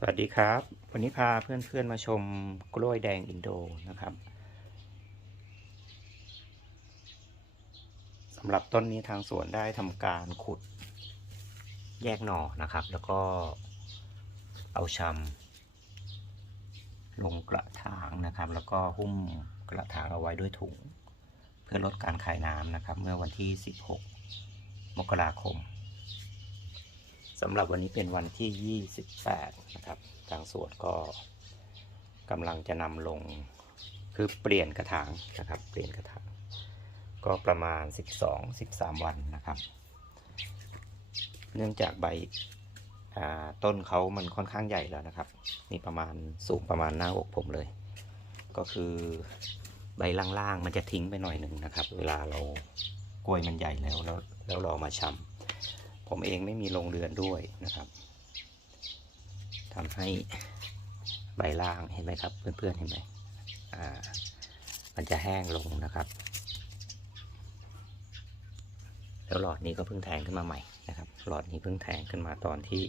สวัสดีครับ วันนี้พาเพื่อนๆมาชมกล้วยแดงอินโดนะครับสำหรับต้นนี้ทางสวนได้ทำการขุดแยกหน่อนะครับ แล้วก็เอาชำลงกระถางนะครับ แล้วก็หุ้มกระถางเอาไว้ด้วยถุง เพื่อลดการขายน้ำนะครับ เมื่อวันที่ 16 มกราคม สำหรับวันนี้เป็นวันที่ 28 นะครับ ทางสวนก็กำลังจะนำลง คือเปลี่ยนกระถางนะครับ เปลี่ยนกระถาง ก็ประมาณ 12-13 วันนะครับ เนื่องจากใบต้นเขามันค่อนข้างใหญ่แล้วนะครับ นี่ประมาณสูงประมาณหน้าอกผมเลย ก็คือใบล่างๆมันจะทิ้งไปหน่อยหนึ่งนะครับ เวลาเรากล้วยมันใหญ่แล้วแล้วแล้วเราเอมาชำ ผมเองไม่มีโรงเรือนด้วยนะครับทำให้ใบล่างเห็นไหมครับ เพื่อนๆเห็นไหมอ่า มันจะแห้งลงนะครับ แล้วหลอดนี้ก็เพิ่งแทงขึ้นมาใหม่นะครับ หลอดนี้เพิ่งแทงขึ้นมาตอนที่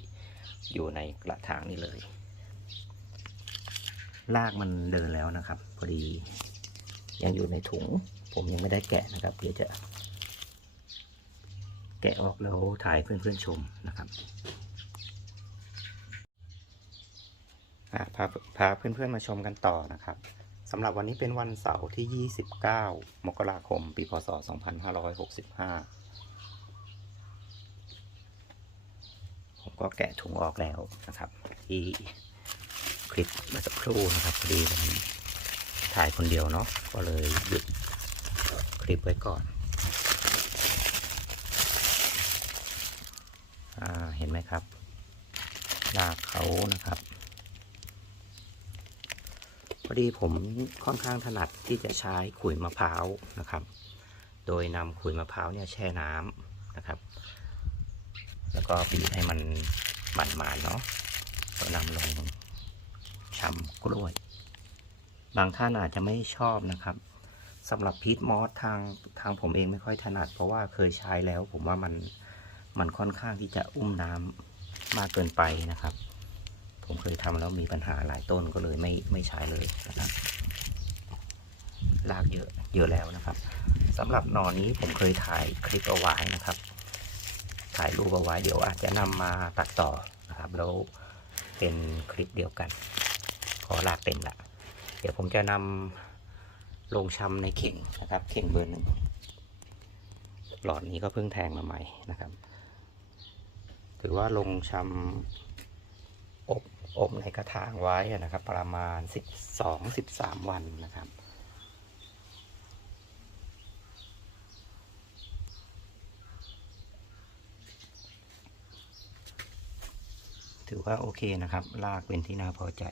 อยู่ในกระถางนี้เลยรากมันเดินแล้วนะครับ พอดี ยังอยู่ในถุง ผมยังไม่ได้แกะนะครับเดี๋ยวจะ แกะออกแล้วถ่ายเพื่อนๆชมนะครับพาพาเพื่อนๆมาชมกันต่อนะครับสำหรับวันนี้เป็นวันเสาร์ที่ 29 มกราคม ปี พศ 2565 ผมก็แกะถุงออกแล้วนะครับที่คลิปเมื่อสักครู่นะครับพอดีผมถ่ายคนเดียวเนาะก็เลยหยุดคลิปไว้ก่อน อ่า เห็นไหมครับรากเขานะครับ พอดีผมค่อนข้างถนัดที่จะใช้ขุยมะพร้าวนะครับ โดยนำขุยมะพร้าวเนี่ยแช่น้ำนะครับ แล้วก็บีบให้มันหมันๆเนาะแล้วนำลงชำกล้วย บางท่านอาจจะไม่ชอบนะครับสำหรับพีทมอสทางทางผมเองไม่ค่อยถนัด เพราะว่าเคยใช้แล้วผมว่ามัน มันค่อนข้างที่จะอุ้มน้ำมากเกินไปนะครับ ผมเคยทำแล้วมีปัญหาหลายต้นก็เลยไม่ไม่ใช้เลยนะครับรากเยอะเยอะแล้วนะครับสำหรับหนอนี้ผมเคยถ่ายคลิปเอาไว้นะครับ ถ่ายรูปเอาไว้เดี๋ยวอาจจะนำมาตัดต่อนะครับแล้วเป็นคลิปเดียวกัน ขอลากเต็มละเดี๋ยวผมจะนำลงชำในเข่งนะครับ เข่งเบอร์หนึ่งหลอดนี้ก็เพิ่งแทงมาใหม่นะครับ ถือว่าลงชำอบอบในกระถางไว้นะครับ ประมาณ 12-13 วันนะครับถือว่าโอเคนะครับ ลากเป็นที่น่าพอใจ